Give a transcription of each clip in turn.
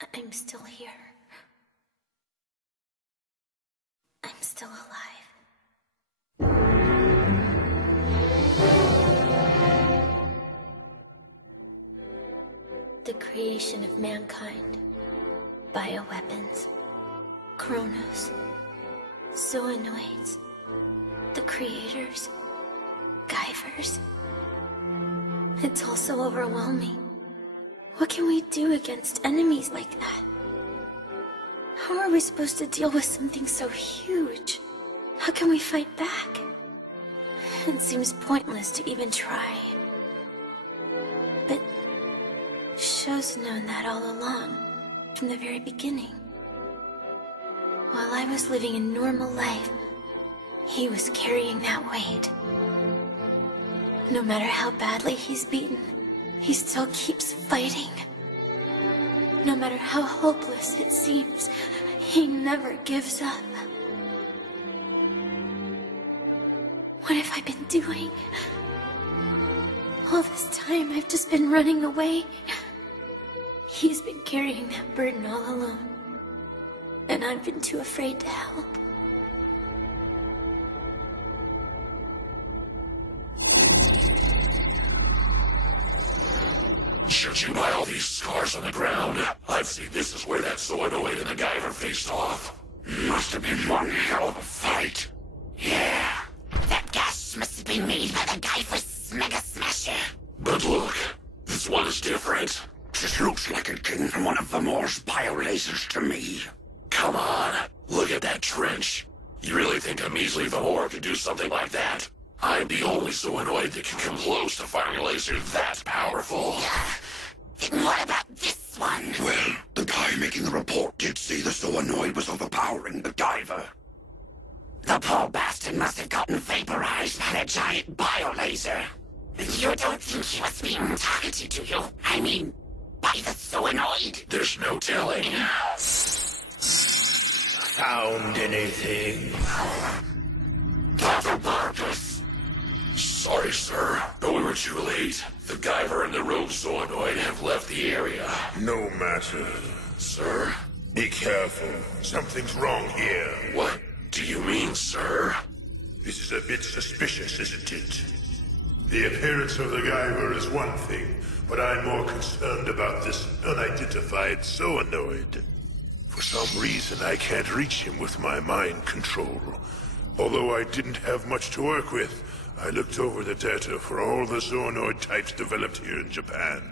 I'm still here. I'm still alive. The creation of mankind, bioweapons, chronos, zoonoids, the creators, Guyvers. It's all so overwhelming. What can we do against enemies like that? How are we supposed to deal with something so huge? How can we fight back? It seems pointless to even try. But Sho's known that all along, from the very beginning. While I was living a normal life, he was carrying that weight. No matter how badly he's beaten, he still keeps fighting. No matter how hopeless it seems, he never gives up. What have I been doing? All this time I've just been running away. He's been carrying that burden all alone, and I've been too afraid to help. Judging by all these scars on the ground, I'd say this is where that zoonoid and the Guyver faced off. Must have been one hell of a fight. Yeah, that gas must have been made by the Guyver's Mega Smasher. But look, this one is different. It looks like it came from one of Vamor's biolasers to me. Come on, look at that trench. You really think a measly Vamor could do something like that? I'm the only zoonoid that can come close to firing a laser that powerful. Then what about this one? Well, the guy making the report did say the zoonoid was overpowering the Guyver. The poor bastard must have gotten vaporized by a giant biolaser. You don't think he was being targeted, do you? I mean, by the zoonoid? There's no telling. Found anything? Dr. Barkus. Sorry, sir, but we were too late. The Guyver and the rogue zoonoid have left the area. No matter. Sir? Be careful. Something's wrong here. What do you mean, sir? This is a bit suspicious, isn't it? The appearance of the Guyver is one thing, but I'm more concerned about this unidentified zoonoid. For some reason, I can't reach him with my mind control. Although I didn't have much to work with, I looked over the data for all the zoonoid types developed here in Japan.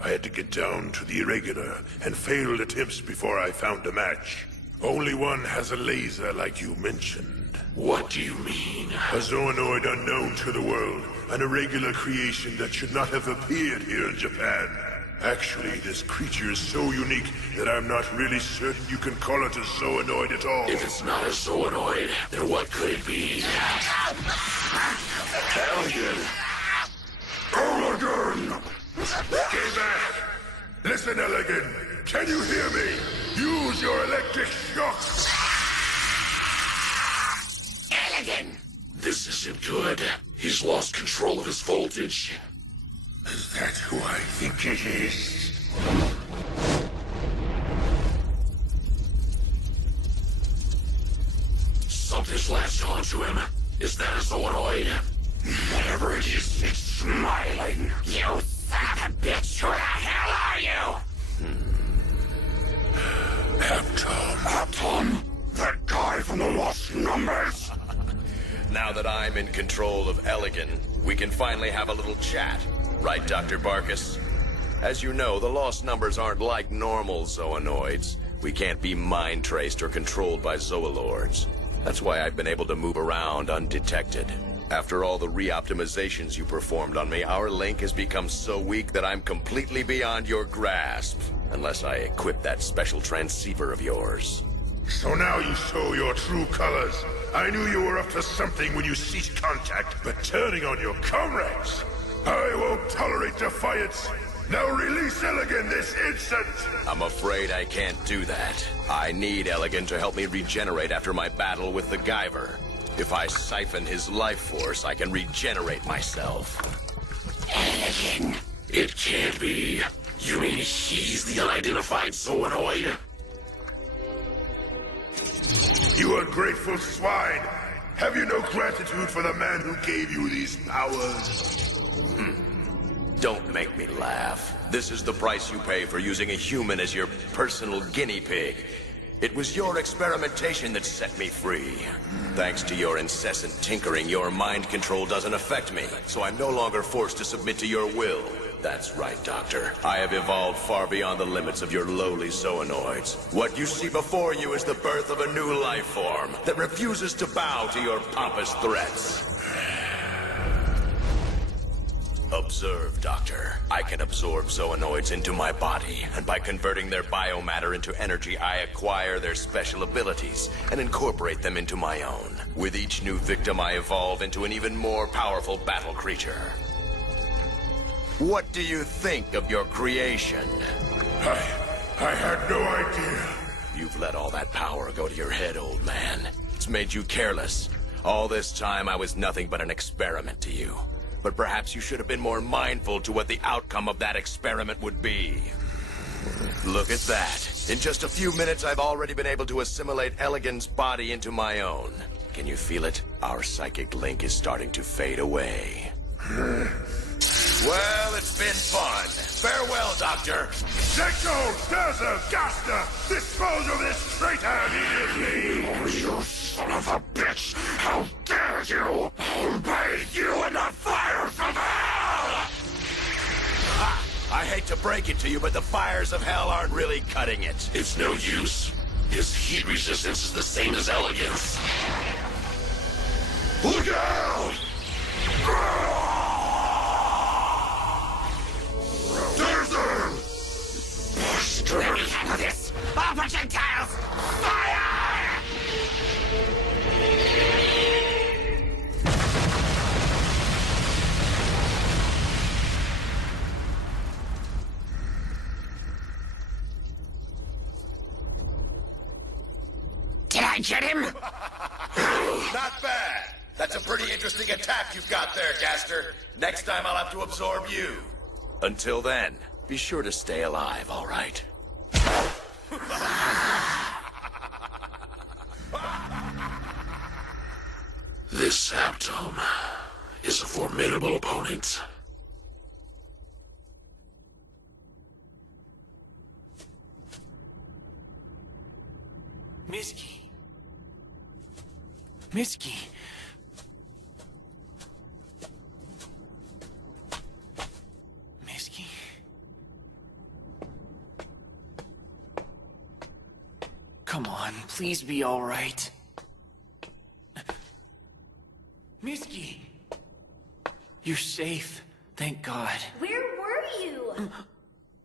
I had to get down to the irregular and failed attempts before I found a match. Only one has a laser like you mentioned. What do you mean? A zoonoid unknown to the world, an irregular creation that should not have appeared here in Japan. Actually, this creature is so unique that I'm not really certain you can call it a zoonoid at all. If it's not a zoonoid, then what could it be? Elgin! Elegant! Stay back! Listen, Elegant! Can you hear me? Use your electric shock! Elegant! This isn't good. He's lost control of his voltage. Is that who I think it is? Something's latched onto him. Is that a zoonoid? Whatever it is, it's smiling. You son of a bitch! Who the hell are you? Tom, that guy from the Lost Numbers. Now that I'm in control of Elegant, we can finally have a little chat. Right, Dr. Barkus? As you know, the Lost Numbers aren't like normal zoonoids. We can't be mind-traced or controlled by zoolords. That's why I've been able to move around undetected. After all the re-optimizations you performed on me, our link has become so weak that I'm completely beyond your grasp. Unless I equip that special transceiver of yours. So now you show your true colors. I knew you were up to something when you ceased contact, but turning on your comrades. I won't tolerate defiance. Now release Elegant this instant! I'm afraid I can't do that. I need Elegant to help me regenerate after my battle with the Guyver. If I siphon his life force, I can regenerate myself. Elegant! It can't be. You mean he's the unidentified Zoonoid? You ungrateful swine! Have you no gratitude for the man who gave you these powers? Don't make me laugh. This is the price you pay for using a human as your personal guinea pig. It was your experimentation that set me free. Thanks to your incessant tinkering, your mind control doesn't affect me, so I'm no longer forced to submit to your will. That's right, Doctor. I have evolved far beyond the limits of your lowly zoonoids. What you see before you is the birth of a new life form that refuses to bow to your pompous threats. Observe, Doctor. I can absorb zoonoids into my body, and by converting their biomatter into energy, I acquire their special abilities and incorporate them into my own. With each new victim, I evolve into an even more powerful battle creature. What do you think of your creation? I had no idea. You've let all that power go to your head, old man. It's made you careless. All this time, I was nothing but an experiment to you. But perhaps you should have been more mindful to what the outcome of that experiment would be. Look at that. In just a few minutes, I've already been able to assimilate Elegant's body into my own. Can you feel it? Our psychic link is starting to fade away. Well, it's been fun. Farewell, Doctor. Sexo, Daza, Gasta, dispose of this traitor immediately! Oh, you son of a bitch! How dare you! I'll bathe you in the fires of hell! I hate to break it to you, but the fires of hell aren't really cutting it. It's no use. His heat resistance is the same as Elegant's. Look out! Let me handle this! All projectiles! Fire! Did I get him? Not bad. That's a pretty interesting attack you've got there, Gaster. Next time I'll have to absorb you. Until then, be sure to stay alive, all right? This Saptome is a formidable opponent. Miski. Miski. Miski. Come on, please be all right. Miski. You're safe. Thank God. Where were you?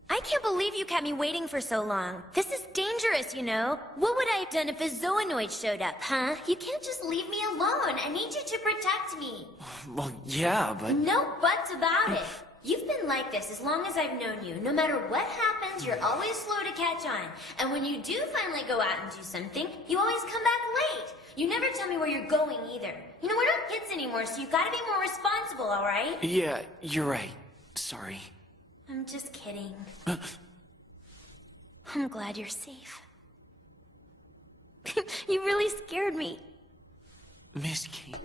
I can't believe you kept me waiting for so long. This is dangerous, you know. What would I have done if a Zoonoid showed up, huh? You can't just leave me alone. I need you to protect me. Well, yeah, but... No buts about it. You've been like this as long as I've known you. No matter what happens, you're always slow to catch on. And when you do finally go out and do something, you always come back late. You never tell me where you're going either. You know, we're not kids anymore, so you've got to be more responsible, all right? Yeah, you're right. Sorry. I'm just kidding. I'm glad you're safe. You really scared me. Miski.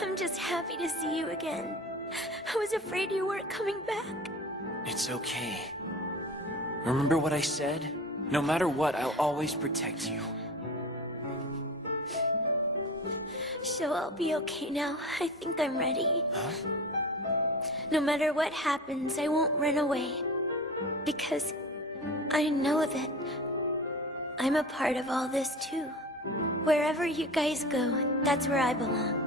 I'm just happy to see you again. I was afraid you weren't coming back. It's okay. Remember what I said? No matter what, I'll always protect you. So I'll be okay now. I think I'm ready. Huh? No matter what happens, I won't run away. Because I know that I'm a part of all this too. Wherever you guys go, that's where I belong.